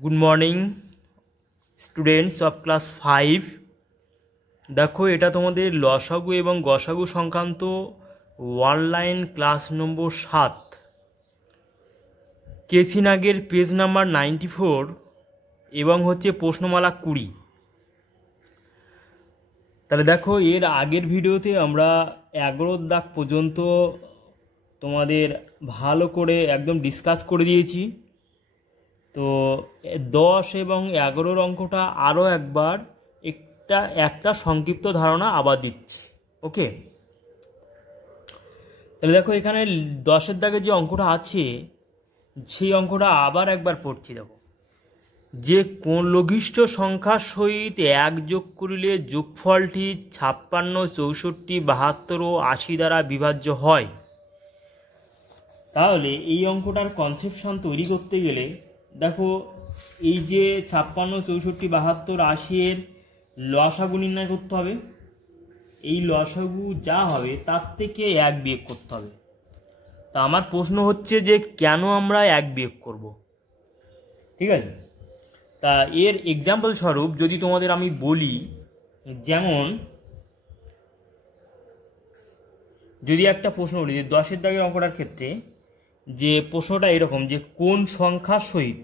Good morning students of class 5। देखो এটা তোমাদের লসাগু এবং গসাগু সংক্রান্ত অনলাইন ক্লাস নম্বর 7 কেসিনাগের পেজ নাম্বার 94 এবং হচ্ছে প্রশ্নমালা 20। তাহলে দেখো এর আগের ভিডিওতে আমরা 11 দাগ পর্যন্ত তোমাদের ভালো করে একদম ডিসকাস করে দিয়েছি। তো 10 এবং 11 অঙ্কটা আরও একবার একটা সংক্ষিপ্ত ধারণা আবার দিচ্ছি। ওকে, তাহলে দেখো এখানে 10 দাগে যে অঙ্কটা আছে সেই অঙ্কটা আবার একবার পড়ছি। দেখো যে কোন লঘিষ্ঠ সংখ্যার সহিত 1 যোগ করিলে যোগফলটি 56, 64, 72 ও 80 দ্বারা বিভাজ্য হয়। তাহলে এই অঙ্কটার কনসেপশন তৈরি করতে গেলে দেখো এই যে 56, 64, 72, 80 এর লসাগু নির্ণয় করতে হবে। এই লসাগু যা হবে তার থেকে 1 বিয়োগ করতে হবে। তা আমার প্রশ্ন হচ্ছে যে কেন আমরা 1 বিয়োগ করব? ঠিক আছে, তা এর এক্সাম্পল স্বরূপ যদি তোমাদের আমি বলি, যেমন যদি একটা প্রশ্ন বলি যে 10 দাগের অঙ্কটার ক্ষেত্রে যে প্রশ্নটা এরকম যে কোন সংখ্যার সহিত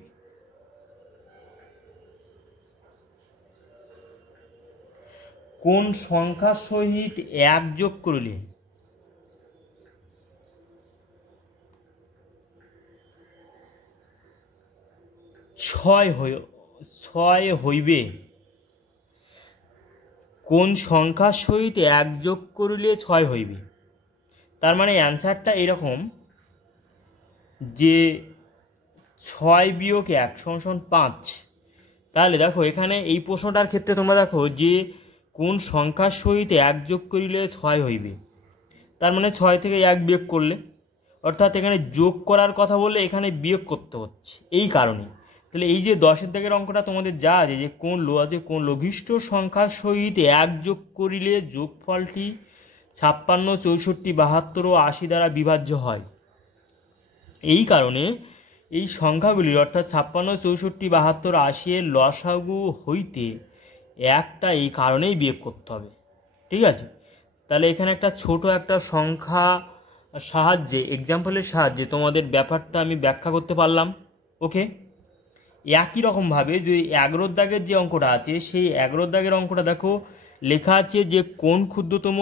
কোন সংখ্যার সহিত 1 যোগ করিলে ছয় হইবে, কোন সংখ্যার সহিত 1 যোগ করিলে 6 হইবে। তার মানে অ্যান্সারটা এরকম যে 6 বিয়োগ 1 সমান 5। তাহলে দেখো এখানে এই প্রশ্নটার ক্ষেত্রে তোমরা দেখো যে কোন সংখ্যার সহিত 1 যোগ করিলে 6 হইবে, তার মানে 6 থেকে 1 বিয়োগ করলে, অর্থাৎ এখানে যোগ করার কথা বললে এখানে বিয়োগ করতে হচ্ছে। এই কারণে তাহলে এই যে 10 দাগের অঙ্কটা তোমাদের যা আছে যে কোন লঘিষ্ঠ সংখ্যার সহিত 1 যোগ করিলে যোগফলটি 56, 64, 72 ও 80 দ্বারা বিভাজ্য হয়। এই কারণে এই সংখ্যাগুলির অর্থাৎ 56, 64, 72, 80 এর লসাগু হইতে একটা এই কারণেই বিয়োগ করতে হবে। ঠিক আছে, তাহলে এখানে একটা ছোট একটা সংখ্যা সাহায্যে এক্সাম্পলের সাহায্যে তোমাদের ব্যাপারটা আমি ব্যাখ্যা করতে পারলাম। ওকে, একই রকমভাবে যে 11 দাগের যে অঙ্কটা আছে সেই 11 দাগের অঙ্কটা দেখো লেখা আছে যে কোন ক্ষুদ্রতম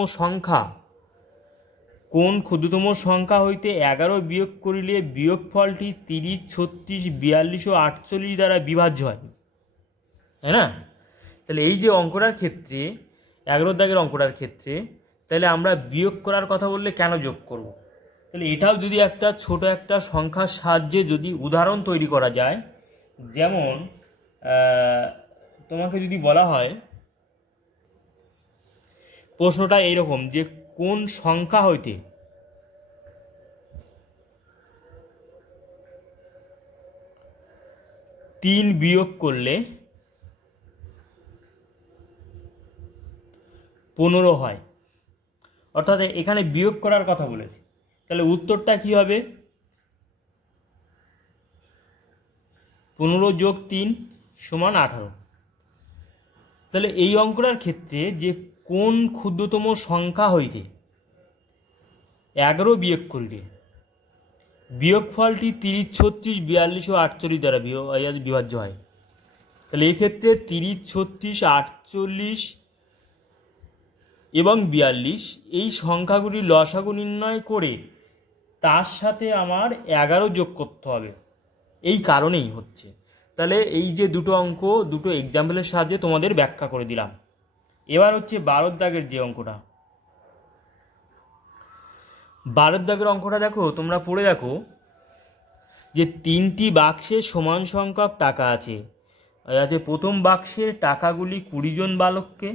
সংখ্যা হইতে 11 বিয়োগ করিলে বিয়োগফলটি 30, 36, 42 ও 48 দ্বারা বিভাজ্য হয়। তাই না? তাহলে এই যে অঙ্কটার ক্ষেত্রে 11 দাগের অঙ্কটার ক্ষেত্রে তাহলে আমরা বিয়োগ করার কথা বললে কেন যোগ করব? তাহলে এটাও যদি একটা ছোট একটা সংখ্যার সাহায্যে যদি উদাহরণ তৈরি করা যায়, যেমন তোমাকে যদি বলা হয় প্রশ্নটা এইরকম যে কোন সংখ্যা হইতে 3 বিয়োগ করলে 15 হয়, অর্থাৎ এখানে বিয়োগ করার কথা বলেছে। তাহলে উত্তরটা কি হবে? 15 যোগ 3 সমান 18। তাহলে এই অঙ্কটার ক্ষেত্রে যে কোন ক্ষুদ্রতম সংখ্যা হইতে 11 বিয়োগ করিলে বিয়োগফলটি 30, 36, 42 ও 48 দ্বারা বিভাজ্য হয়। তাহলে এই ক্ষেত্রে 30, 36, 48 এবং 42 এই সংখ্যাগুলির লসাগু নির্ণয় করে তার সাথে আমার 11 যোগ করতে হবে। এই কারণেই হচ্ছে। তাহলে এই যে দুটো অঙ্ক দুটো এক্সাম্পলের সাহায্যে তোমাদের ব্যাখ্যা করে দিলাম। এবার হচ্ছে 12 দাগের যে অঙ্কটা, 12 দাগের অঙ্কটা দেখো তোমরা পড়ে দেখো যে 3টি বাক্সে সমান সংখ্যক টাকা আছে। প্রথম বাক্সের টাকাগুলি 20 জন বালককে,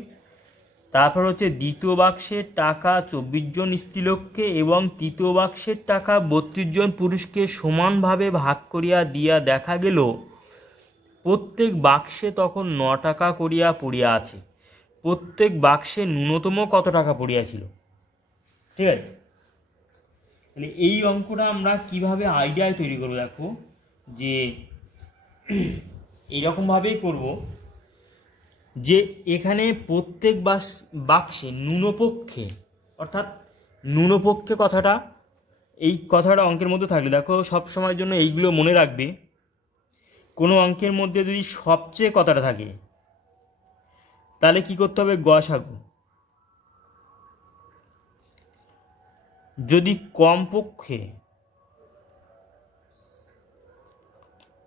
তারপর হচ্ছে দ্বিতীয় বাক্সের টাকা 24 জন স্ত্রীলোককে এবং তৃতীয় বাক্সের টাকা 32 জন পুরুষকে সমানভাবে ভাগ করিয়া দিয়া দেখা গেল প্রত্যেক বাক্সে তখন 9 টাকা করিয়া পড়িয়া আছে। প্রত্যেক বাক্সে ন্যূনতম কত টাকা পড়িয়াছিল? ঠিক আছে, তাহলে এই অঙ্কটা আমরা কিভাবে আইডিয়ায় তৈরি করবো? দেখো যে এইরকমভাবেই করব যে এখানে প্রত্যেক বাক্সে ন্যূনপক্ষে, অর্থাৎ ন্যূনপক্ষে কথাটা, এই কথাটা অঙ্কের মধ্যে থাকলে দেখো সব সময়ের জন্য এইগুলো মনে রাখবে। কোনো অঙ্কের মধ্যে যদি সবচেয়ে কথাটা থাকে তাহলে কি করতে হবে, গসাগু। যদি কমপক্ষে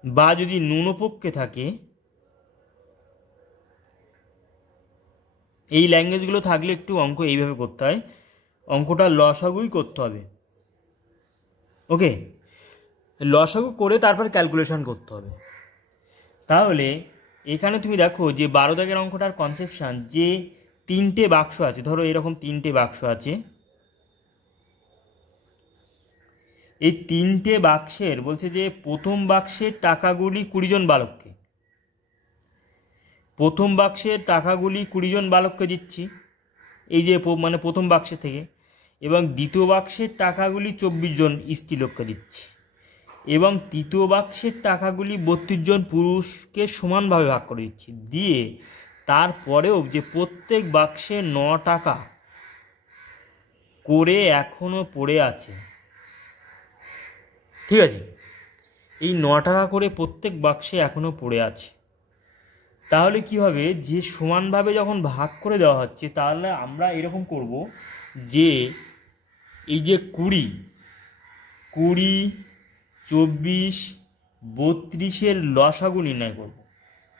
বা যদি ন্যূনপক্ষে থাকে, এই ল্যাঙ্গুয়েজগুলো থাকলে একটু অঙ্ক এইভাবে করতে হয়, অঙ্কটা লসাগুই করতে হবে। ওকে, লসাগু করে তারপর ক্যালকুলেশন করতে হবে। তাহলে এখানে তুমি দেখো যে 12 দাগের অঙ্কটার কনসেপশন, যে 3টে বাক্স আছে, ধরো এরকম 3টে বাক্স আছে, এই 3টে বাক্সের বলছে যে প্রথম বাক্সের টাকাগুলি 20 জন বালককে, প্রথম বাক্সের টাকাগুলি 20 জন বালককে দিচ্ছি, এই যে মানে প্রথম বাক্সে থেকে, এবং দ্বিতীয় বাক্সের টাকাগুলি 24 জন স্ত্রীলোককে দিচ্ছি, এবং তৃতীয় বাক্সের টাকাগুলি 32 জন পুরুষকে সমানভাবে ভাগ করে দিচ্ছি, দিয়ে তারপরেও যে প্রত্যেক বাক্সে 9 টাকা করে এখনও পড়ে আছে। ঠিক আছে, এই 9 টাকা করে প্রত্যেক বাক্সে এখনও পড়ে আছে। তাহলে কি হবে, যে সমানভাবে যখন ভাগ করে দেওয়া হচ্ছে, তাহলে আমরা এরকম করব যে এই যে 20, 24, 32-এর লসাগু নির্ণয় করব।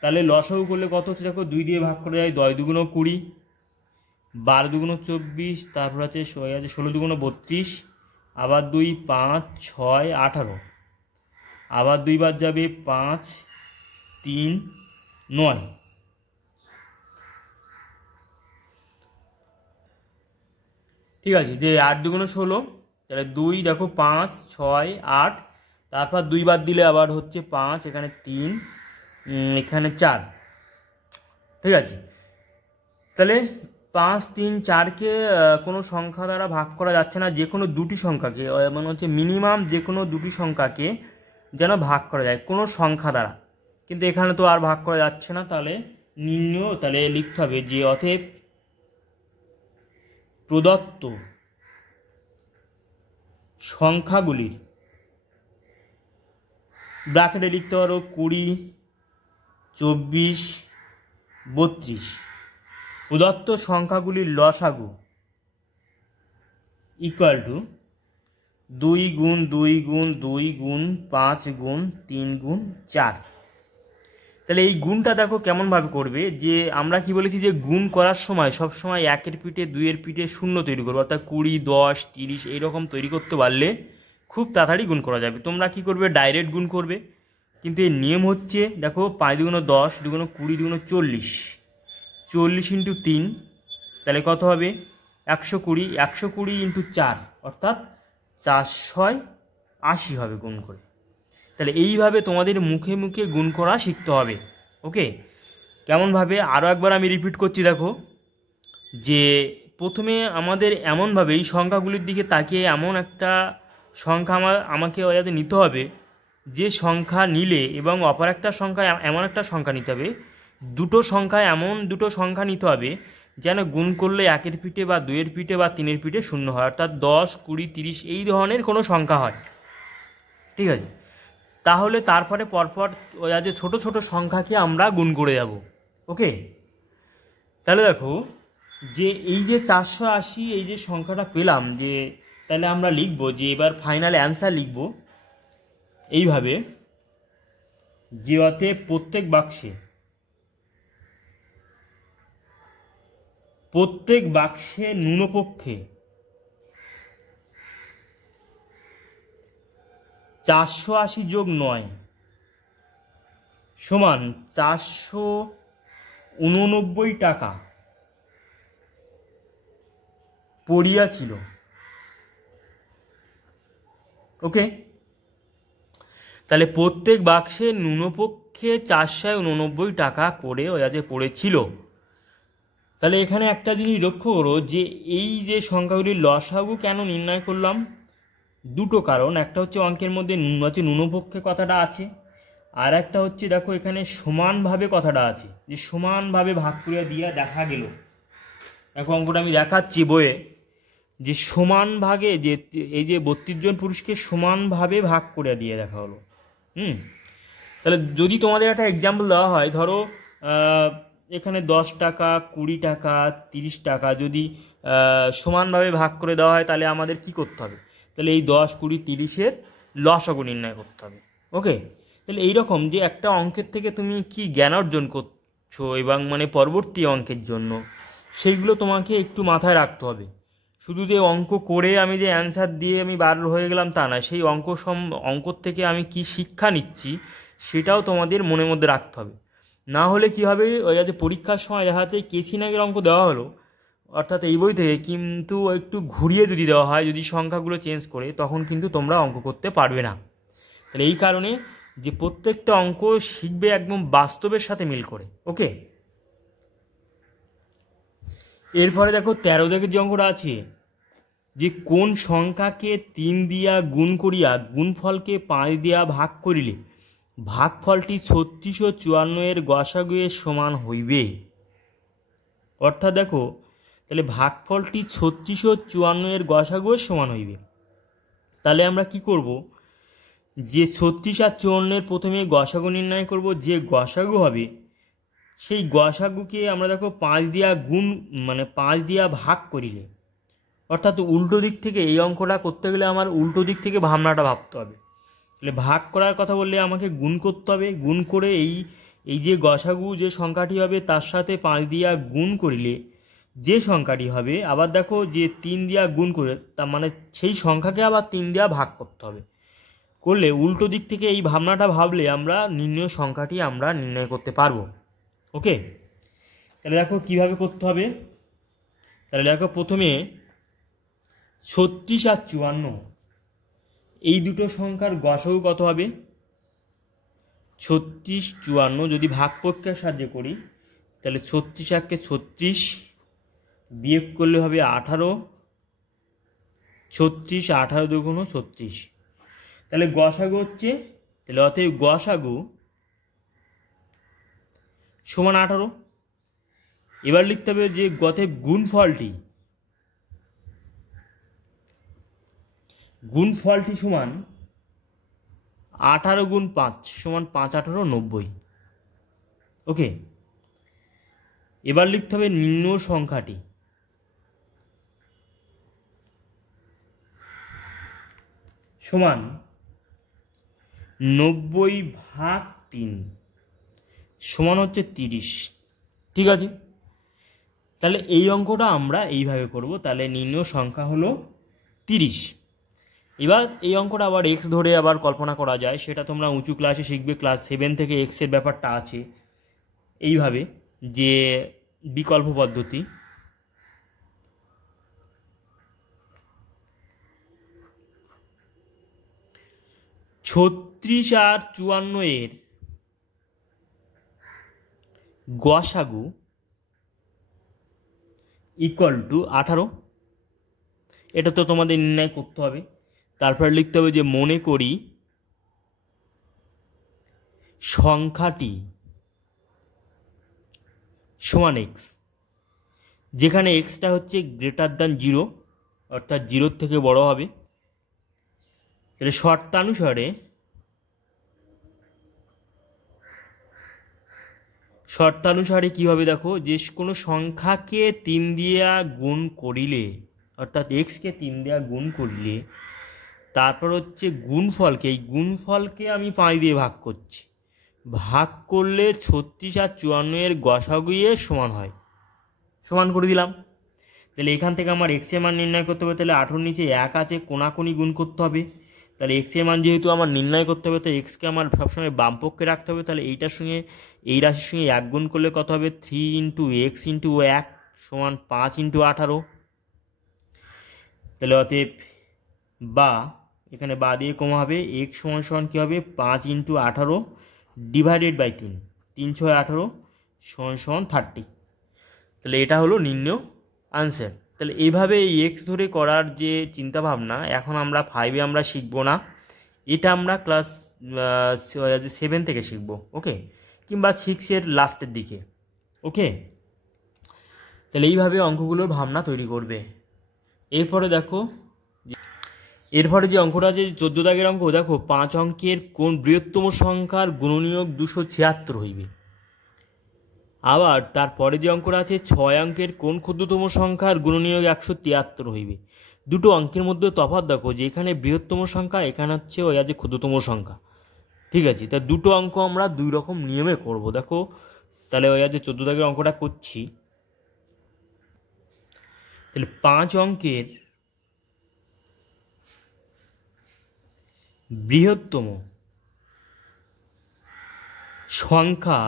তাহলে লসাগু করলে কত হচ্ছে দেখো, 2 দিয়ে ভাগ করে যায়, 10 দুগুণ 20, 12 দুগুণ 24, তারপর আছে 16 দুগুণ 32, আবার 2, 5, 6, 18, আবার 2 বাদ যাবে 5, 3, 9। ঠিক আছে, যে 8 দুগুণ 16, তাহলে 2 দেখো 5, 6, 8, তারপর 2 বাদ দিলে আবার হচ্ছে 5, এখানে 3, এখানে 4। ঠিক আছে, তাহলে 5, 3, 4কে কোনো সংখ্যা দ্বারা ভাগ করা যাচ্ছে না, যে কোনো দুটি সংখ্যাকে, মানে হচ্ছে মিনিমাম যে কোনো দুটি সংখ্যাকে যেন ভাগ করা যায় কোনো সংখ্যা দ্বারা, কিন্তু এখানে তো আর ভাগ করা যাচ্ছে না। তাহলে তাহলে লিখতে হবে যে অতএব প্রদত্ত সংখ্যাগুলির, ব্র্যাকেটে লিখতে পারো 20, 24, 32, প্রদত্ত সংখ্যাগুলির লসাগু ইকুয়াল টু 2 গুণ 2 গুণ 2 গুণ 5 গুণ 3 গুণ 4। তাহলে এই গুণটা দেখো কেমনভাবে করবে, যে আমরা কি বলেছি যে গুণ করার সময় সবসময় 1-এর পিঠে 2-এর পিঠে 0 তৈরি করবো, অর্থাৎ 20, 10, 30 এইরকম তৈরি করতে পারলে খুব তাড়াতাড়ি গুণ করা যাবে। তোমরা কি করবে, ডাইরেক্ট গুণ করবে, কিন্তু এর নিয়ম হচ্ছে দেখো 5 দুগুণ 10, দুগুণ 20, দুগুণ 40, 40 ইন্টু 3, তাহলে কত হবে 120, 120 ইন্টু 4, অর্থাৎ 480 হবে গুণ করে। তাহলে এইভাবে তোমাদের মুখে মুখে গুণ করা শিখতে হবে। ওকে, কেমনভাবে আরও একবার আমি রিপিট করছি, দেখো যে প্রথমে আমাদের এমনভাবে এই সংখ্যাগুলির দিকে তাকিয়ে এমন একটা সংখ্যা আমাকে যাতে নিতে হবে, যে সংখ্যা নিলে এবং অপর একটা সংখ্যা এমন একটা সংখ্যা নিতে হবে, দুটো সংখ্যায় এমন দুটো সংখ্যা নিতে হবে যেন গুণ করলে 1-এর পিঠে বা 2-এর পিঠে বা 3-এর পিঠে 0 হয়, অর্থাৎ 10, 20, 30 এই ধরনের কোনো সংখ্যা হয়। ঠিক আছে, তাহলে তারপরে পরপর যে ছোট ছোট সংখ্যাকে আমরা গুণ করে যাব। ওকে, তাহলে দেখো যে এই যে 480 এই যে সংখ্যাটা পেলাম, যে তাহলে আমরা লিখব যে এবার ফাইনাল অ্যান্সার লিখব এইভাবে, যে অতএব প্রত্যেক বাক্সে ন্যূনপক্ষে 480 যোগ 9 সমান 489 টাকা পড়িয়াছিল। ওকে, তাহলে প্রত্যেক বাক্সে ন্যূনপক্ষে 489 টাকা করে ওয়াজে পড়েছিল। তাহলে এখানে একটা জিনিস লক্ষ্য করো, যে এই যে সংখ্যাগুলির লসাগু কেন নির্ণয় করলাম, দুটো কারণ। একটা হচ্ছে অঙ্কের মধ্যে ন্যূনপক্ষে কথাটা আছে, আর একটা হচ্ছে দেখো এখানে সমানভাবে কথাটা আছে, যে সমানভাবে ভাগ করে দিয়ে দেখা গেল। দেখো অঙ্কটা আমি দেখাচ্ছি বইয়ে, যে সমান ভাগে যে এই যে 32 জন পুরুষকে সমানভাবে ভাগ করে দিয়ে দেখা হলো। তাহলে যদি তোমাদের একটা এক্সাম্পল দেওয়া হয়, ধরো এখানে 10 টাকা, 20 টাকা, 30 টাকা যদি সমানভাবে ভাগ করে দেওয়া হয়, তাহলে আমাদের কি করতে হবে? তাহলে এই 10, 20, 30-এর লসাগু নির্ণয় করতে হবে। ওকে, তাহলে এইরকম যে একটা অঙ্কের থেকে তুমি কি জ্ঞান অর্জন করছো এবং মানে পরবর্তী অঙ্কের জন্য সেইগুলো তোমাকে একটু মাথায় রাখতে হবে। শুধু যে অঙ্ক করে আমি যে অ্যান্সার দিয়ে আমি বার হয়ে গেলাম তা না, সেই অঙ্কর থেকে আমি কি শিক্ষা নিচ্ছি সেটাও তোমাদের মনের মধ্যে রাখতে হবে। না হলে কি হবে, ওই যে পরীক্ষার সময় দেখা যাচ্ছে কেসি নাগের অঙ্ক দেওয়া হলো অর্থাৎ এই বই থেকে, কিন্তু একটু ঘুরিয়ে যদি দেওয়া হয়, যদি সংখ্যাগুলো চেঞ্জ করে, তখন কিন্তু তোমরা অঙ্ক করতে পারবে না। তাহলে এই কারণে যে প্রত্যেকটা অঙ্ক শিখবে একদম বাস্তবের সাথে মিল করে। ওকে, এরপরে দেখো 13 দাগের যে অঙ্কটা আছে, যে কোন সংখ্যাকে 3 দিয়া গুণ করিয়া গুণফলকে 5 দিয়া ভাগ করিলে ভাগফলটি 3654 গসাগুয়ের সমান হইবে। অর্থাৎ দেখো তাহলে ভাগফলটি 3654 গসাগুয়ের সমান হইবে। তাহলে আমরা কি করব, যে 36 আর 54 প্রথমে গসাগু নির্ণয় করব। যে গসাগু হবে সেই গসাগুকে আমরা দেখো 5 দিয়া গুণ মানে 5 দিয়া ভাগ করিলে, অর্থাৎ উল্টো দিক থেকে এই অঙ্কটা করতে গেলে আমার উল্টো দিক থেকে ভাবনাটা ভাবতে হবে। তাহলে ভাগ করার কথা বললে আমাকে গুণ করতে হবে, গুণ করে এই যে গসাগু যে সংখ্যাটি হবে তার সাথে 5 দিয়া গুণ করিলে যে সংখ্যাটি হবে, আবার দেখো যে 3 দিয়া গুণ করে তার মানে সেই সংখ্যাকে আবার 3 দিয়া ভাগ করতে হবে। করলে উল্টো দিক থেকে এই ভাবনাটা ভাবলে আমরা নির্ণয় সংখ্যাটি আমরা নির্ণয় করতে পারবো। ওকে, তাহলে দেখো কিভাবে করতে হবে। তাহলে দেখো প্রথমে 36 আর 54 এই দুটো সংখ্যার গসাগু কত হবে? 36, 54 যদি ভাগ প্রক্রিয়ার সাহায্যে করি, তাহলে 36 একে 36, বিয়োগ করলে হবে 18, 36, 18 দুগুণ 36। তাহলে গসাগু হচ্ছে, তাহলে অতএব গসাগু সমান 18। এবার লিখতে হবে যে অতএব গুণফলটি সমান 18 গুণ 5 সমান 5, 18, 90। ওকে, এবার লিখতে হবে নির্ণয় সংখ্যাটি সমান 90/3 সমান হচ্ছে 30। ঠিক আছে, তাহলে এই অঙ্কটা আমরা এইভাবে করব। তাহলে নির্ণয় সংখ্যা হলো 30। এবার এই অঙ্কটা আবার এক্স ধরে আবার কল্পনা করা যায়, সেটা তোমরা উঁচু ক্লাসে শিখবে, ক্লাস 7 থেকে এক্সের ব্যাপারটা আছে এইভাবে, যে বিকল্প পদ্ধতি। ছত্রিশ আর 54 গসাগু ইকুয়াল টু 18। এটা তো তোমাদের নির্ণয় করতে হবে। তারপর লিখতে হবে যে মনে করি সংখ্যাটি সমান এক্স, যেখানে এক্সটা হচ্ছে গ্রেটার দ্যান 0, অর্থাৎ 0 থেকে বড় হবে। তাহলে শর্তানুসারে কি হবে দেখো, যে কোনো সংখ্যাকে 3 দিয়া গুণ করিলে, অর্থাৎ এক্সকে 3 দিয়া গুণ করিলে তারপর হচ্ছে গুণফলকে, এই গুণফলকে আমি 5 দিয়ে ভাগ করছি, ভাগ করলে 36 আর 54 গসাগুয়ে সমান হয়। সমান করে দিলাম। তাহলে এখান থেকে আমার এক্স এর মান নির্ণয় করতে হবে। তাহলে 18 নিচে 1 আছে, কোনাকুনি গুণ করতে হবে। তাহলে এক্স এর মান যেহেতু আমার নির্ণয় করতে হবে, তো এক্সকে আমার সবসময় বাম পক্ষে রাখতে হবে। তাহলে এইটার সঙ্গে এই রাশির সঙ্গে 1 গুণ করলে কত হবে? 3 × x × 1 সমান 5 × 18। তাহলে অতএব বা এখানে বা দিয়ে কমা হবে, x সমান কী হবে? 5 × 18 ডিভাইডেড বাই 3, 3 × 6 = 18 সমান 30। তাহলে এটা হলো নির্ণয় আনসার। তাহলে এইভাবে এই এক্স ধরে করার যে চিন্তাভাবনা এখন আমরা 5-এ আমরা শিখবো না, এটা আমরা ক্লাস 7 থেকে শিখব, ওকে, কিংবা 6-এর লাস্টের দিকে, ওকে। তাহলে এইভাবে অঙ্কগুলোর ভাবনা তৈরি করবে। এরপরে দেখো, এরপরে যে অঙ্কটা আছে 14 দাগের অঙ্ক, দেখো 5 অঙ্কের কোন বৃহত্তম সংখ্যার গুণনীয়ক 276 হইবে। আবার তারপরে যে অঙ্কটা আছে 6 অঙ্কের কোন ক্ষুদ্রতম সংখ্যার গুণনীয়ক 173 হইবে। দুটো অঙ্কের মধ্যে তফাৎ দেখো, যে এখানে বৃহত্তম সংখ্যা, এখানে হচ্ছে ওই আছে ক্ষুদ্রতম সংখ্যা, ঠিক আছে। তা দুটো অঙ্ক আমরা দুই রকম নিয়মে করব। দেখো তাহলে ওই আছে 14 দাগের অঙ্কটা করছি। তাহলে 5 অঙ্কের বৃহত্তম সংখ্যা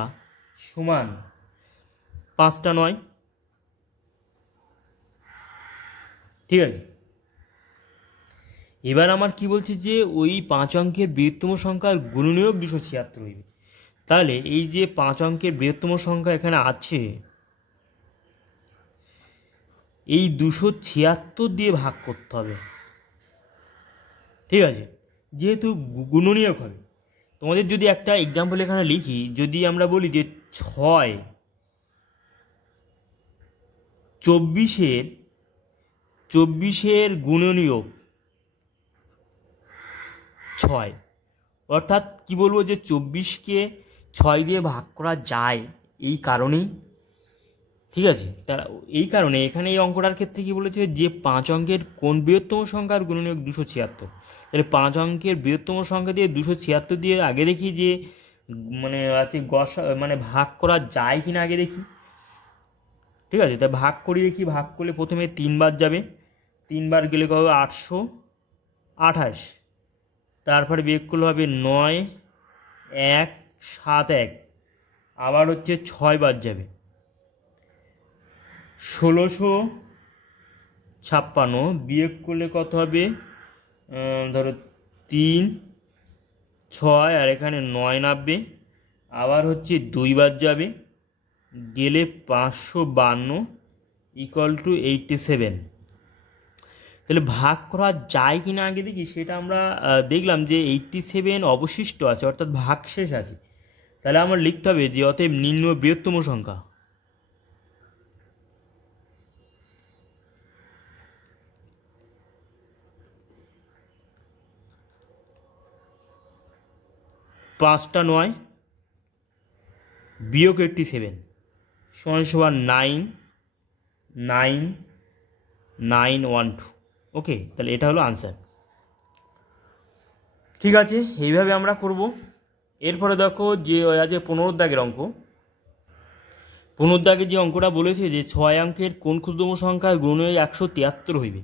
সমান 5টা 9, ঠিক আছে। এবার আমার কি বলছে যে ওই 5 অঙ্কের বৃহত্তম সংখ্যার গুণনীয়ক 276 হইবে। তাহলে এই যে 5 অঙ্কের বৃহত্তম সংখ্যা এখানে আছে, এই 276 দিয়ে ভাগ করতে হবে, ঠিক আছে, যেহেতু গুণনীয়ক হবে। তোমাদের যদি একটা এক্সাম্পল এখানে লিখি, যদি আমরা বলি যে 6 24-এর গুণনীয়ক 6, অর্থাৎ কি বলবো যে 24কে 6 দিয়ে ভাগ করা যায় এই কারণেই, ঠিক আছে। তার এই কারণে এখানে এই অঙ্কটার ক্ষেত্রে কি বলেছে যে 5 অঙ্কের কোন বৃহত্তম সংখ্যার গুণনীয়ক 276। তাহলে 5 অঙ্কের বৃহত্তম সংখ্যা দিয়ে 276 দিয়ে আগে দেখি যে মানে আছে মানে ভাগ করা যায় কিনা আগে দেখি, ঠিক আছে। তা ভাগ করি দেখি, ভাগ করলে প্রথমে 3 বার যাবে, 3 বার গেলে কত হবে 828, তারপরে বিয়োগ করলে হবে 9 1 7 1, আবার হচ্ছে 6 বার যাবে 1656, বিয়োগ করলে কত হবে ধরো 3 6, আর এখানে 9 নামবে, আবার হচ্ছে 2 বার যাবে গেলে 552 = 87। তাহলে ভাগ করা যায় কি না আগে দেখি, সেটা আমরা দেখলাম যে 87 অবশিষ্ট আছে, অর্থাৎ ভাগ শেষ আছে। তাহলে আমার লিখতে হবে যে অতএব নিম্ন বৃহত্তম সংখ্যা পাঁচটা 9 বিয়োগ 87 সমান 99912, ওকে। তাহলে এটা হলো আনসার, ঠিক আছে। এইভাবে আমরা করব। এরপরে দেখো যে আছে 15 দাগের অঙ্ক। 15 দাগের যে অঙ্কটা বলেছে যে 6 অঙ্কের কোন ক্ষুদ্রতম সংখ্যার গুণনীয়ক 173 হইবে।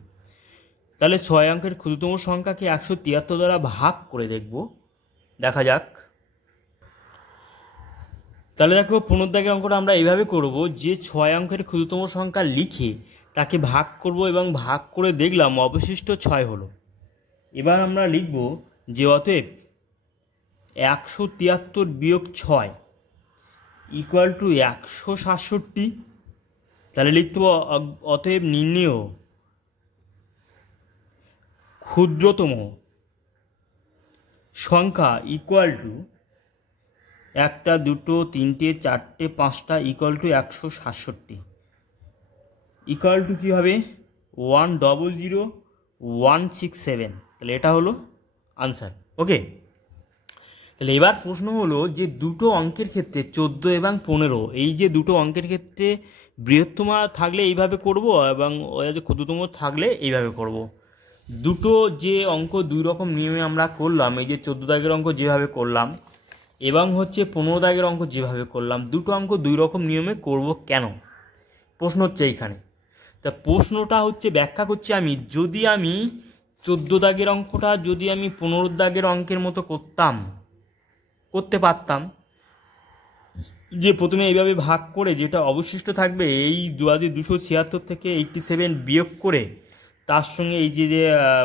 তাহলে 6 অঙ্কের ক্ষুদ্রতম সংখ্যাকে 173 দ্বারা ভাগ করে দেখব, দেখা যাক। তাহলে দেখো 15 দাগের অঙ্কটা আমরা এইভাবে করব যে 6 অঙ্কের ক্ষুদ্রতম সংখ্যা লিখে তাকে ভাগ করব এবং ভাগ করে দেখলাম অবশিষ্ট 6 হলো। এবার আমরা লিখব যে অতএব 173 বিয়োগ 6 = 167। তাহলে লিখতে অতএব নির্ণেয় ক্ষুদ্রতম সংখ্যা = 1 2 3 4 5টা = 167 = কী হবে 100167। তাহলে এটা হলো আনসার, ওকে। তাহলে এবার প্রশ্ন হলো যে দুটো অঙ্কের ক্ষেত্রে 14 এবং 15, এই যে দুটো অঙ্কের ক্ষেত্রে বৃহত্তম থাকলে এইভাবে করব এবং ওই যে ক্ষুদ্রতম থাকলে এইভাবে করব। দুটো যে অঙ্ক দুই রকম নিয়মে আমরা করলাম, এই যে 14 দাগের অঙ্ক যেভাবে করলাম এবং হচ্ছে 15 দাগের অঙ্ক যেভাবে করলাম, দুটো অঙ্ক দুই রকম নিয়মে করব কেন, প্রশ্ন হচ্ছে এইখানে। তা প্রশ্নটা হচ্ছে ব্যাখ্যা করছি আমি, যদি আমি 14 দাগের অঙ্কটা যদি আমি 15 দাগের অঙ্কের মতো করতে পারতাম, যে প্রথমে এইভাবে ভাগ করে যেটা অবশিষ্ট থাকবে এই 276 থেকে 87 বিয়োগ করে তার সঙ্গে এই যে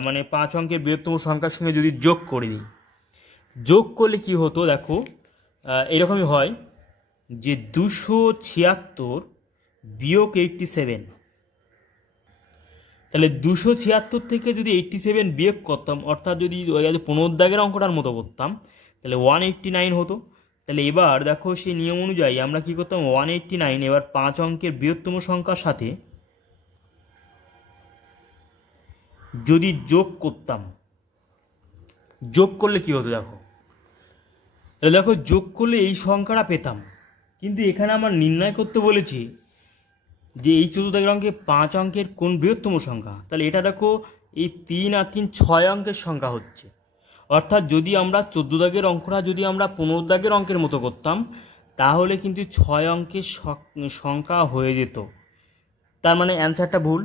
মানে 5 অঙ্কের বৃহত্তম সংখ্যার সঙ্গে যদি যোগ করে দিই, যোগ করলে কি হতো দেখো এরকমই হয় যে 276 বিয়োগ 87। তাহলে 276 থেকে যদি 87 বিয়োগ করতাম, অর্থাৎ যদি 15 দাগের অঙ্কটার মতো করতাম, তাহলে 189 হতো। তাহলে এবার দেখো সেই নিয়ম অনুযায়ী আমরা কী করতাম, 189 এবার 5 অঙ্কের বৃহত্তম সংখ্যার সাথে যদি যোগ করতাম, যোগ করলে কী হতো দেখো, তাহলে দেখো যোগ করলে এই সংখ্যাটা পেতাম। কিন্তু এখানে আমার নির্ণয় করতে বলেছি যে এই 14 দাগের অঙ্কে 5 অঙ্কের কোন বৃহত্তম সংখ্যা। তাহলে এটা দেখো এই 3 আর 3 6 অঙ্কের সংখ্যা হচ্ছে। অর্থাৎ যদি আমরা 14 দাগের অঙ্কটা যদি আমরা 15 দাগের অঙ্কের মতো করতাম তাহলে কিন্তু 6 অঙ্কের সংখ্যা হয়ে যেত। তার মানে অ্যান্সারটা ভুল।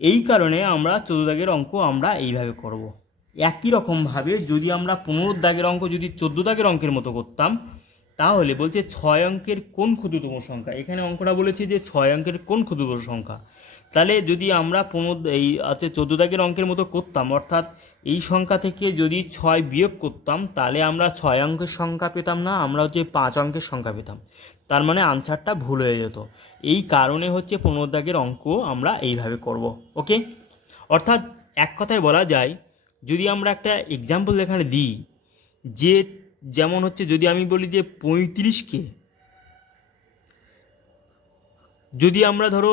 এই কারণে আমরা 14 দাগের অঙ্ক আমরা এইভাবে করব। একই রকমভাবে যদি আমরা 15 দাগের অঙ্ক যদি 14 দাগের অঙ্কের মতো করতাম তাহলে বলছে 6 অঙ্কের কোন ক্ষুদ্রতম সংখ্যা। এখানে অঙ্কটা বলেছে যে 6 অঙ্কের কোন ক্ষুদ্রতম সংখ্যা। তাহলে যদি আমরা 14 দাগের অঙ্কের মতো করতাম, অর্থাৎ এই সংখ্যা থেকে যদি 6 বিয়োগ করতাম তাহলে আমরা 6 অঙ্কের সংখ্যা পেতাম না, আমরা 5 অঙ্কের সংখ্যা পেতাম। তার মানে আনসারটা ভুল হয়ে যেত। এই কারণে 15 দাগের অঙ্ক আমরা এইভাবে করব। ওকে, অর্থাৎ এক কথায় বলা যায়, যদি আমরা একটা এক্সাম্পল এখানে দিই, যে যেমন যদি আমি বলি যে 35কে যদি আমরা ধরো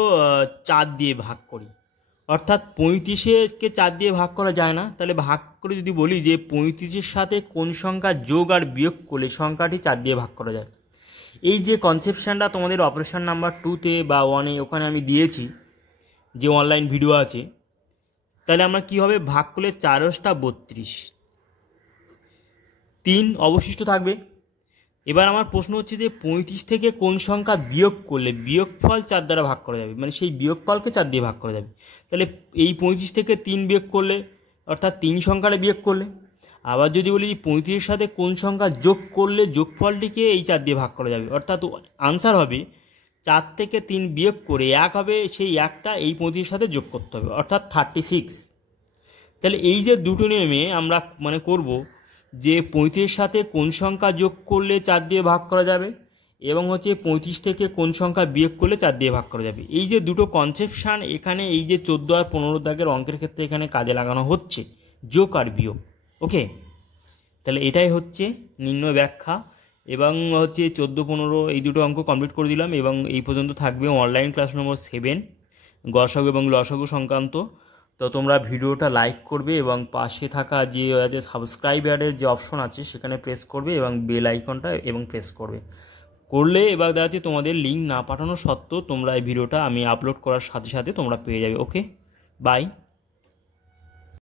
4 দিয়ে ভাগ করি, অর্থাৎ 35কে 4 দিয়ে ভাগ করা যায় না, তাহলে ভাগ করে যদি বলি যে 35-এর সাথে কোন সংখ্যা যোগ আর বিয়োগ করলে সংখ্যাটি 4 দিয়ে ভাগ করা যায়। এই যে কনসেপশানটা তোমাদের অপারেশন নাম্বার 2-তে বা 1-এ ওখানে আমি দিয়েছি, যে অনলাইন ভিডিও আছে। তাহলে আমরা কী হবে, ভাগ করলে 4 32, 3 অবশিষ্ট থাকবে। এবার আমার প্রশ্ন হচ্ছে যে 35 থেকে কোন সংখ্যা বিয়োগ করলে বিয়োগফল 4 দ্বারা ভাগ করা যাবে, মানে সেই বিয়োগফলকে 4 দিয়ে ভাগ করা যাবে। তাহলে এই 35 থেকে 3 বিয়োগ করলে, অর্থাৎ 3 সংখ্যাটা বিয়োগ করলে। আবার যদি বলি 35-এর সাথে কোন সংখ্যা যোগ করলে যোগফলটিকে এই 4 দিয়ে ভাগ করা যাবে, অর্থাৎ আনসার হবে 4 থেকে 3 বিয়োগ করে 1 হবে, সেই 1টা এই 35-এর সাথে যোগ করতে হবে, অর্থাৎ 36। তাহলে এই যে দুটো নিয়মে আমরা করব যে 35-এর সাথে কোন সংখ্যা যোগ করলে 4 দিয়ে ভাগ করা যাবে, এবং 35 থেকে কোন সংখ্যা বিয়োগ করলে 4 দিয়ে ভাগ করা যাবে। এই যে দুটো কনসেপশান এখানে এই যে 14 আর 15 দাগের অঙ্কের ক্ষেত্রে এখানে কাজে লাগানো হচ্ছে, যোগ আর বিয়োগ। ওকে, তাহলে এটাই হচ্ছে নির্ণয় ব্যাখ্যা। এবং 14-15 এই দুটো অঙ্ক কমপ্লিট করে দিলাম, এবং এই পর্যন্ত থাকবে অনলাইন ক্লাস নম্বর 7 গসাগু এবং লসাগু সংক্রান্ত। তো তোমরা ভিডিওটা লাইক করবে এবং পাশে থাকা যে সাবস্ক্রাইবারের যে অপশন আছে সেখানে প্রেস করবে এবং বেল আইকনটা এবং প্রেস করলে এবার দেখা যাচ্ছে তোমাদের লিঙ্ক না পাঠানো সত্ত্বেও তোমরা এই ভিডিওটা আমি আপলোড করার সাথে সাথে তোমরা পেয়ে যাবে। ওকে, বাই।